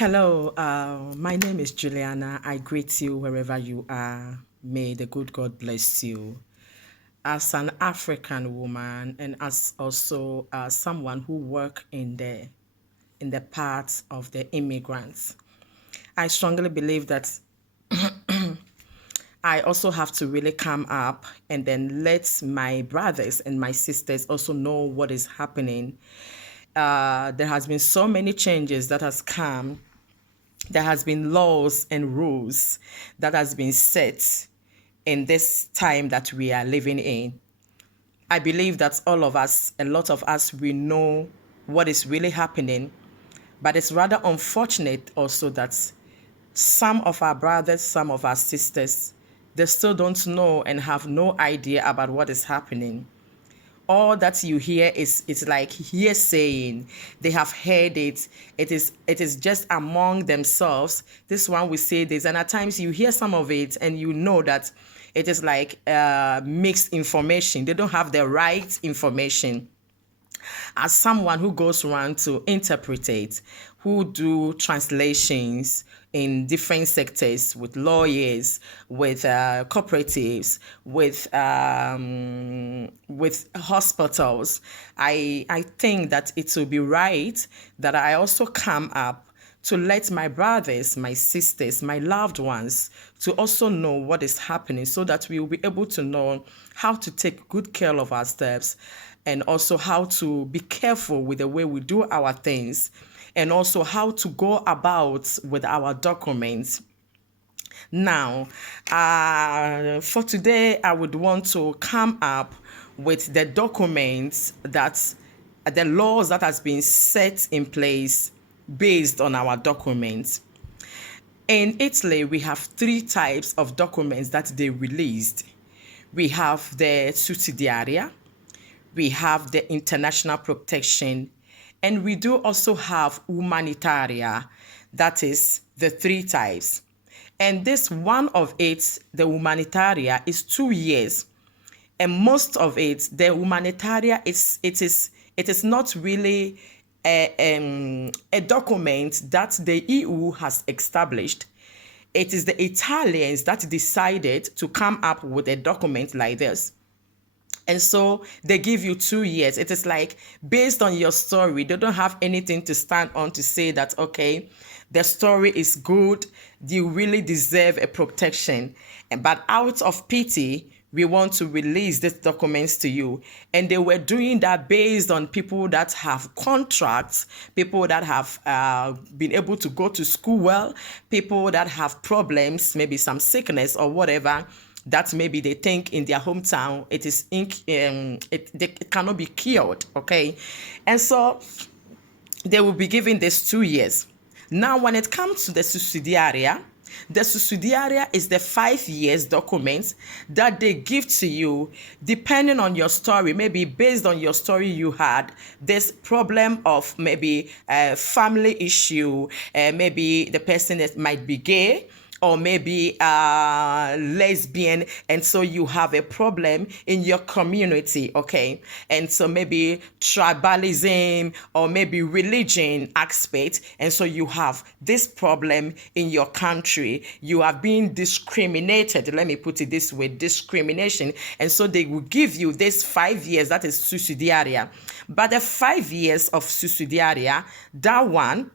Hello, my name is Juliana. I greet you wherever you are. May the good God bless you. As an African woman and as also someone who work in the parts of the immigrants, I strongly believe that I also have to really come up and then let my brothers and my sisters also know what is happening. There has been so many changes that has come. There has been laws and rules that has been set in this time that we are living in. I believe that all of us, a lot of us, we know what is really happening, but it's rather unfortunate also that some of our brothers, some of our sisters, they still don't know and have no idea about what is happening. All that you hear is it's like hearsaying. They have heard it. It is just among themselves. This one will say this, and at times you hear some of it, and you know that it is like mixed information. They don't have the right information. As someone who goes around to interpret it, who do translations in different sectors with lawyers, with cooperatives, with hospitals, I think that it will be right that I also come up to let my brothers, my sisters, my loved ones to also know what is happening so that we will be able to know how to take good care of ourselves and also how to be careful with the way we do our things and also how to go about with our documents. Now, for today, I would want to come up with the documents that the laws that has been set in place based on our documents. In Italy, we have three types of documents that they released. We have the sussidiaria, we have the international protection, and we do also have humanitaria, that is the three types. And this one of it, the humanitaria, is 2 years. And most of it, the humanitaria, it is not really a document that the EU has established. It is the Italians that decided to come up with a document like this. And so they give you 2 years. It is like based on your story, they don't have anything to stand on to say that, okay, the story is good, you really deserve a protection. But out of pity, we want to release these documents to you. And they were doing that based on people that have contracts, people that have been able to go to school well, people that have problems, maybe some sickness or whatever, that maybe they think in their hometown it cannot be cured, okay? And so they will be given this 2 years. Now, when it comes to the sussidiaria is the 5 years document that they give to you depending on your story. Maybe based on your story, you had this problem of maybe a family issue, maybe the person that might be gay, or maybe lesbian, and so you have a problem in your community, okay? And so maybe tribalism or maybe religion aspect, and so you have this problem in your country. You are being discriminated, let me put it this way, discrimination, and so they will give you this 5 years, that is sussidiaria. But the 5 years of sussidiaria, that one,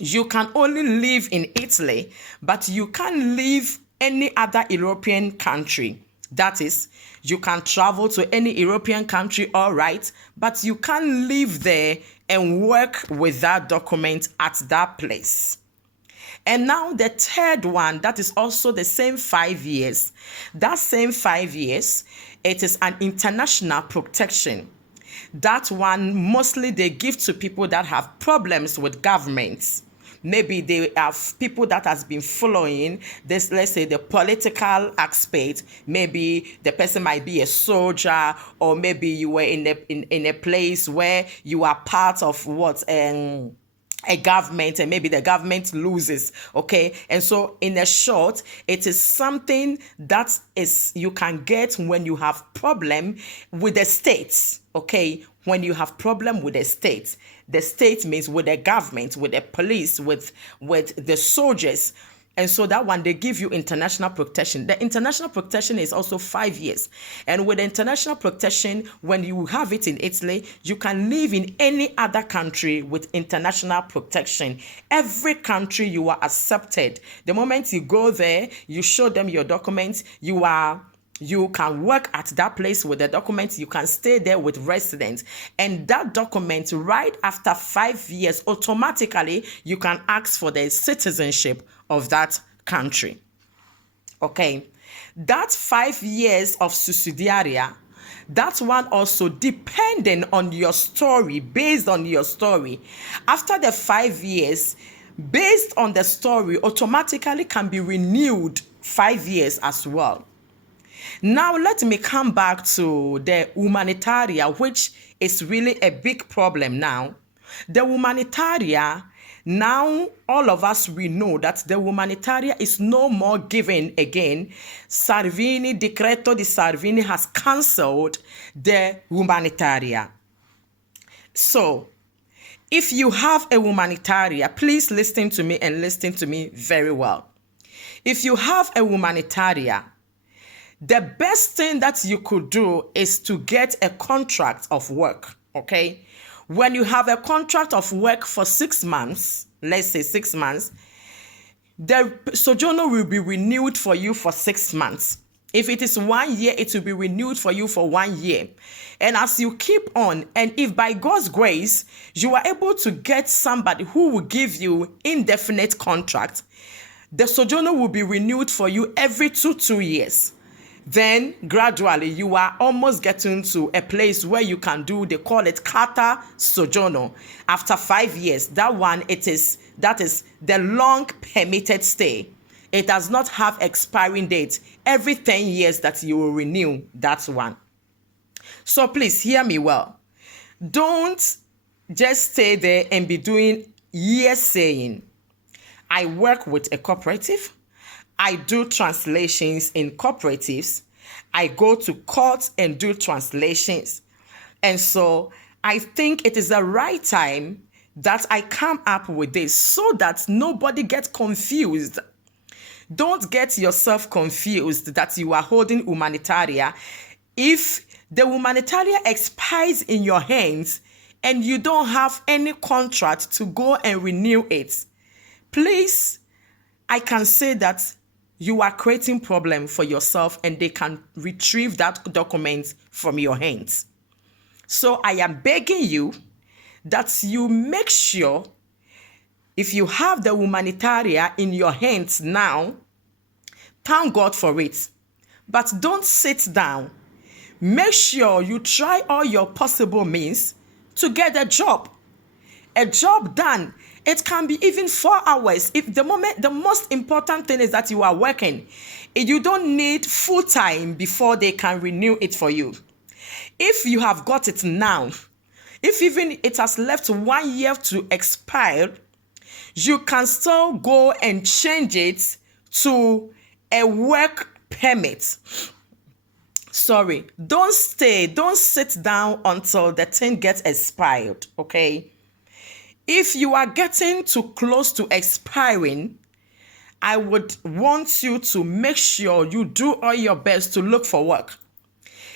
you can only live in Italy, but you can't live any other European country. That is, you can travel to any European country, all right, but you can't live there and work with that document at that place. And now the third one, that is also the same 5 years. That same 5 years, it is an international protection. That one, mostly they give to people that have problems with governments. Maybe they have people that has been following this, let's say, the political aspect. Maybe the person might be a soldier, or maybe you were in a place where you are part of a government, and maybe the government loses, okay? And so in a short, it is something that is you can get when you have problem with the states, okay? when you have problem with the state means with the government, with the police, with the soldiers. And so that one, they give you international protection. The international protection is also 5 years. And with the international protection, when you have it in Italy, you can live in any other country with international protection. Every country you are accepted. The moment you go there, you show them your documents, you can work at that place with the documents, you can stay there with residence. And that document, right after 5 years, automatically, you can ask for the citizenship of that country. Okay. That 5 years of sussidiaria, that one also depending on your story, based on your story. After the 5 years, based on the story, automatically can be renewed 5 years as well. Now, let me come back to the humanitaria, which is really a big problem now. The humanitaria, now all of us, we know that the humanitaria is no more given again. Salvini, Decreto di Salvini has cancelled the humanitaria. So, if you have a humanitaria, please listen to me and listen to me very well. If you have a humanitaria, the best thing that you could do is to get a contract of work, okay? When you have a contract of work for 6 months, let's say 6 months, the sojourner will be renewed for you for 6 months. If it is 1 year, it will be renewed for you for 1 year. And as you keep on, and if by God's grace, you are able to get somebody who will give you indefinite contract, the sojourner will be renewed for you every 2 years. Then gradually you are almost getting to a place where you can do, they call it Carta Sojourno. After 5 years, that is the long permitted stay. It does not have expiring date. Every 10 years that you will renew that one. So please hear me well. Don't just stay there and be doing years saying, I work with a cooperative. I do translations in cooperatives. I go to courts and do translations. And so I think it is the right time that I come up with this so that nobody gets confused. Don't get yourself confused that you are holding humanitaria. If the humanitaria expires in your hands and you don't have any contract to go and renew it, please, I can say that you are creating problem for yourself and they can retrieve that document from your hands. So I am begging you that you make sure if you have the humanitaria in your hands now, thank God for it. But don't sit down. Make sure you try all your possible means to get a job. A job done. It can be even 4 hours. If the most important thing is that you are working, you don't need full time before they can renew it for you. If you have got it now, if even it has left 1 year to expire, you can still go and change it to a work permit. Sorry, don't sit down until the thing gets expired, okay? If you are getting too close to expiring, I would want you to make sure you do all your best to look for work.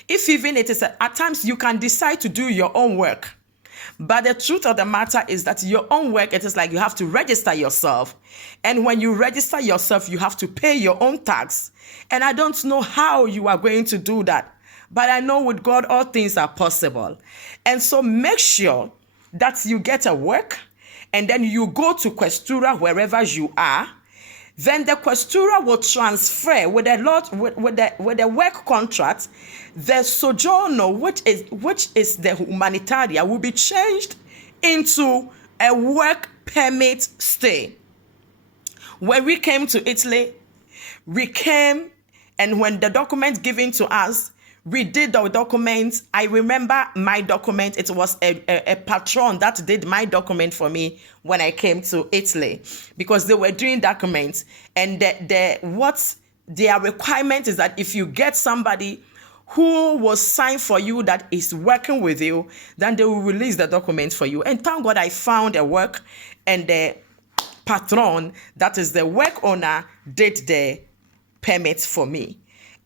If even it is at times you can decide to do your own work. But the truth of the matter is that your own work, it is like you have to register yourself. And when you register yourself, you have to pay your own tax. And I don't know how you are going to do that. But I know with God, all things are possible. And so make sure that you get a work and then you go to Questura wherever you are. Then the Questura will transfer with the work contract. The sojourno, which is the humanitaria, will be changed into a work permit stay. When we came to Italy, and when the document given to us, we did the document. I remember my document. It was a patron that did my document for me when I came to Italy, because they were doing documents. And what their requirement is that if you get somebody who will sign for you that is working with you, then they will release the documents for you. And thank God I found a work, and the patron, that is the work owner, did the permit for me.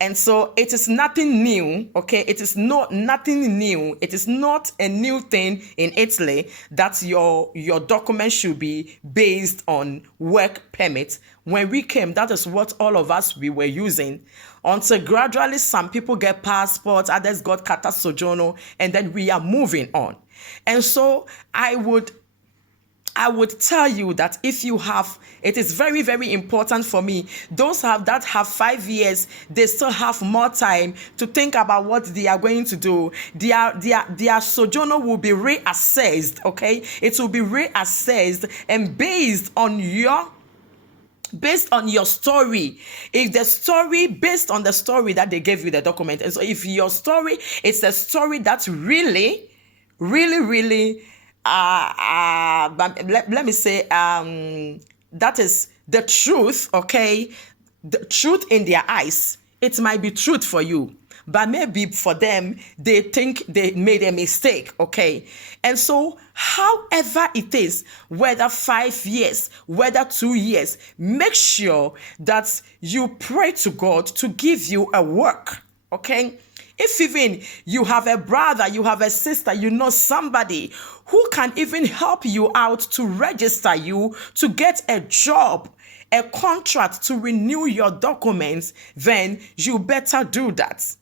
And so it is nothing new, okay? It is nothing new. It is not a new thing in Italy that your document should be based on work permit. When we came, that is what all of us we were using. Until gradually some people get passports, others got carta soggiorno, and then we are moving on. And so I would tell you that if you have, it is very, very important for me. Those that have 5 years, they still have more time to think about what they are going to do. Their sojourner will be reassessed, okay? It will be reassessed, and based on your story, based on the story that they gave you the document. And so if your story is a story that's really, really, really, let me say, that is the truth, okay? The truth in their eyes. It might be truth for you, but maybe for them, they think they made a mistake, okay? And so, however it is, whether 5 years, whether 2 years, make sure that you pray to God to give you a work, okay? If even you have a brother, you have a sister, you know somebody who can even help you out to register you, to get a job, a contract, to renew your documents, then you better do that.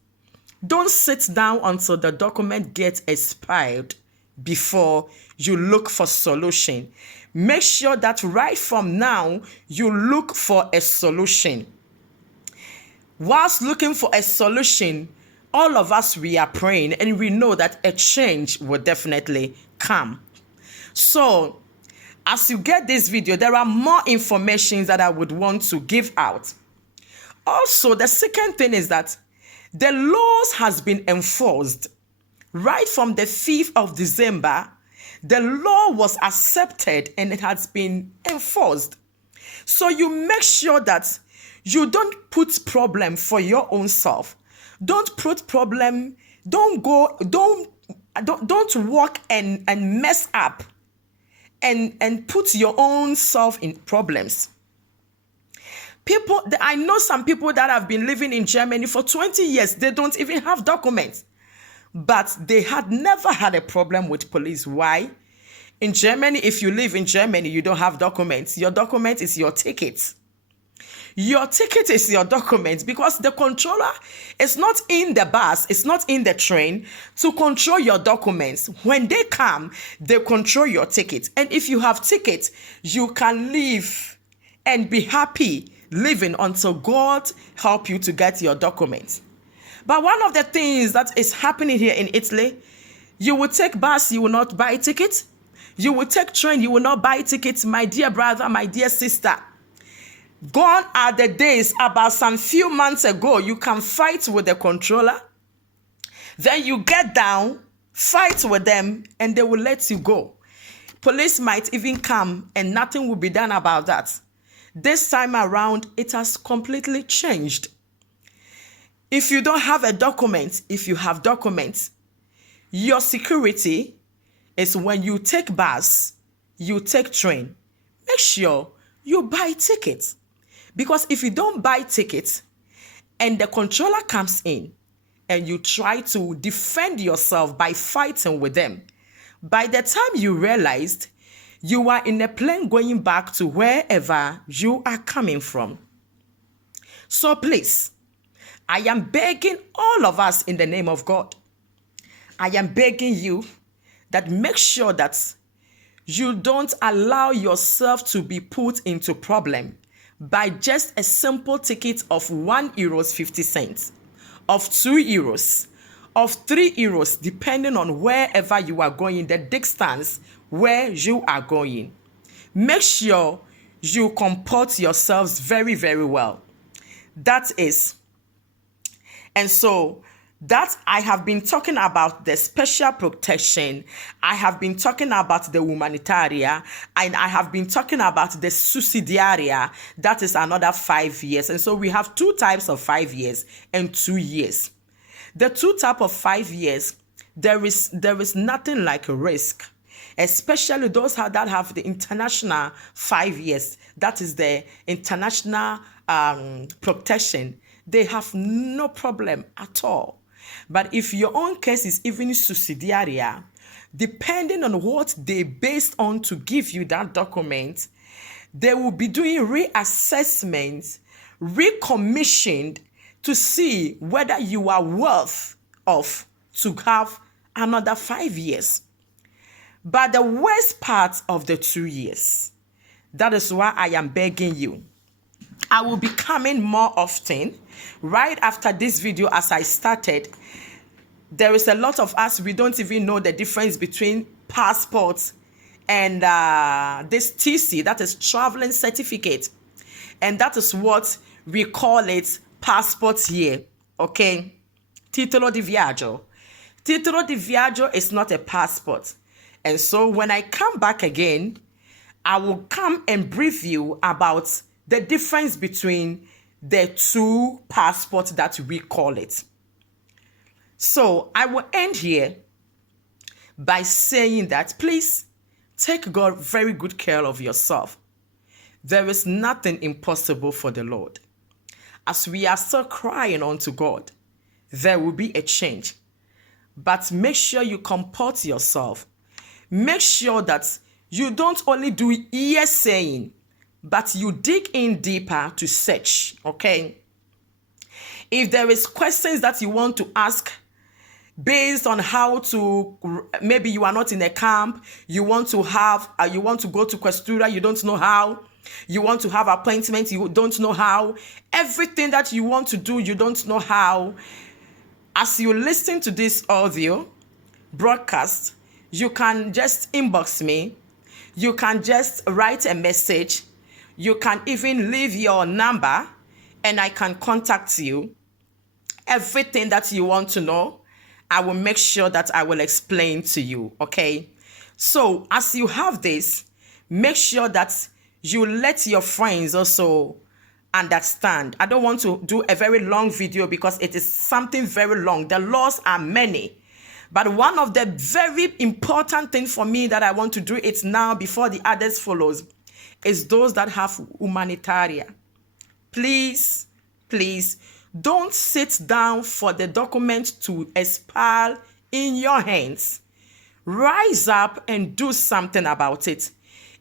Don't sit down until the document gets expired before you look for solution. Make sure that right from now, you look for a solution. Whilst looking for a solution, all of us, we are praying, and we know that a change will definitely come. So, as you get this video, there are more information that I would want to give out. Also, the second thing is that the laws has been enforced. Right from the 5th of December, the law was accepted and it has been enforced. So you make sure that you don't put problem for your own self. Don't put problem, don't walk and mess up and put your own self in problems. I know some people that have been living in Germany for 20 years, they don't even have documents, but they had never had a problem with police. Why? In Germany, if you live in Germany, you don't have documents. Your document is your ticket. Your ticket is your document, because the controller is not in the bus, it's not in the train to control your documents. When they come, they control your ticket. And if you have tickets, you can live and be happy living until God help you to get your documents. But one of the things that is happening here in Italy, you will take bus, you will not buy tickets. You will take train, you will not buy tickets. My dear brother, my dear sister, gone are the days about some few months ago, you can fight with the controller. Then you get down, fight with them, and they will let you go. Police might even come and nothing will be done about that. This time around, it has completely changed. If you don't have a document, if you have documents, your security is when you take bus, you take train. Make sure you buy tickets. Because if you don't buy tickets and the controller comes in and you try to defend yourself by fighting with them, by the time you realized, you are in a plane going back to wherever you are coming from. So please, I am begging all of us in the name of God. I am begging you that make sure that you don't allow yourself to be put into problem by just a simple ticket of €1.50, of €2, of €3, depending on wherever you are going, the distance where you are going. Make sure you comport yourselves very, very well. That is. And so that I have been talking about the special protection, I have been talking about the humanitaria, and I have been talking about the sussidiaria, that is another 5 years. And so we have 2 types of 5 years and 2 years. The two type of 5 years, there is nothing like a risk, especially those that have the international 5 years. That is the international protection. They have no problem at all. But if your own case is even subsidiary, depending on what they based on to give you that document, they will be doing reassessment, recommissioned to see whether you are worth of to have another 5 years. But the worst part of the 2 years, that is why I am begging you. I will be coming more often. Right after this video, as I started, there is a lot of us, we don't even know the difference between passports and this TC, that is traveling certificate. And that is what we call it, passport here, okay? Titolo di viaggio. Titolo di viaggio is not a passport. And so when I come back again, I will come and brief you about the difference between the two passports that we call it. So I will end here by saying that please take very good care of yourself. There is nothing impossible for the Lord. As we are still crying unto God, there will be a change. But make sure you comport yourself. Make sure that you don't only do ear saying, but you dig in deeper to search, okay? If there is questions that you want to ask based on how to, maybe you are not in a camp, you want to go to Questura, you don't know how, you want to have appointments, you don't know how, everything that you want to do, you don't know how. As you listen to this audio broadcast, you can just inbox me, you can just write a message, you can even leave your number and I can contact you. Everything that you want to know, I will make sure that I will explain to you, okay? So as you have this, make sure that you let your friends also understand. I don't want to do a very long video because it is something very long. The laws are many. But one of the very important things for me that I want to do it now before the others follows is those that have humanitarian. Please, please, don't sit down for the document to expire in your hands. Rise up and do something about it.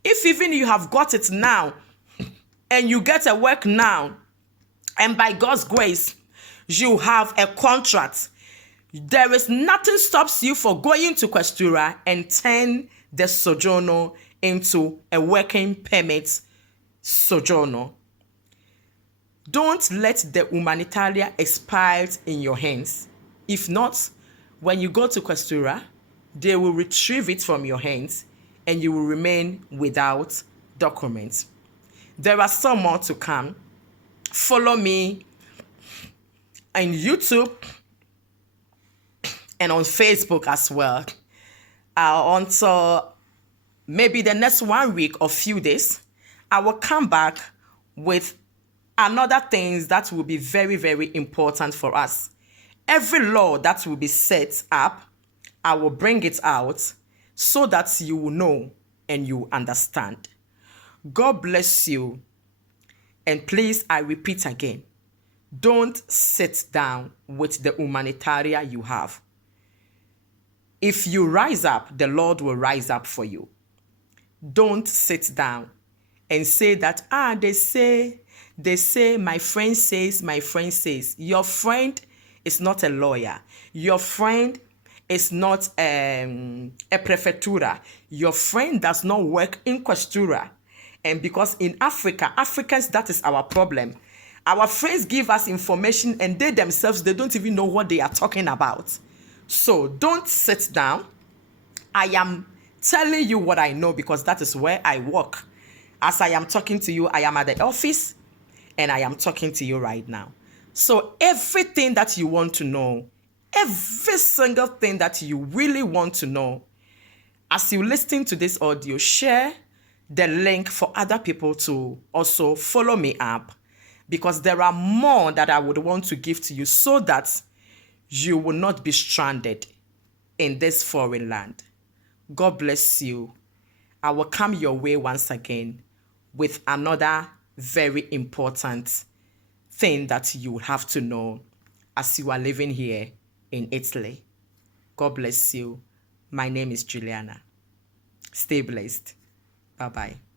If even you have got it now and you get a work now, and by God's grace, you have a contract, there is nothing stops you for going to Questura and turn the sojourner into a working permit sojourner. Don't let the humanitarian expire in your hands. If not, when you go to Questura, they will retrieve it from your hands and you will remain without documents. There are some more to come. Follow me on YouTube and on Facebook as well. Until maybe the next 1 week or few days, I will come back with another things that will be very, very important for us. Every law that will be set up, I will bring it out so that you will know and you understand. God bless you. And please, I repeat again, don't sit down with the humanitarian you have. If you rise up, the Lord will rise up for you. Don't sit down and say that, they say, my friend says. Your friend is not a lawyer. Your friend is not a prefectura. Your friend does not work in Questura. And because in Africans, that is our problem. Our friends give us information and they themselves, they don't even know what they are talking about. So don't sit down. I am telling you what I know because that is where I work. As I am talking to you, I am at the office and I am talking to you right now. So everything that you want to know, every single thing that you really want to know, as you listen to this audio, share the link for other people to also follow me up because there are more that I would want to give to you so that you will not be stranded in this foreign land. God bless you. I will come your way once again with another very important thing that you have to know as you are living here in Italy. God bless you. My name is Juliana. Stay blessed. Bye-bye.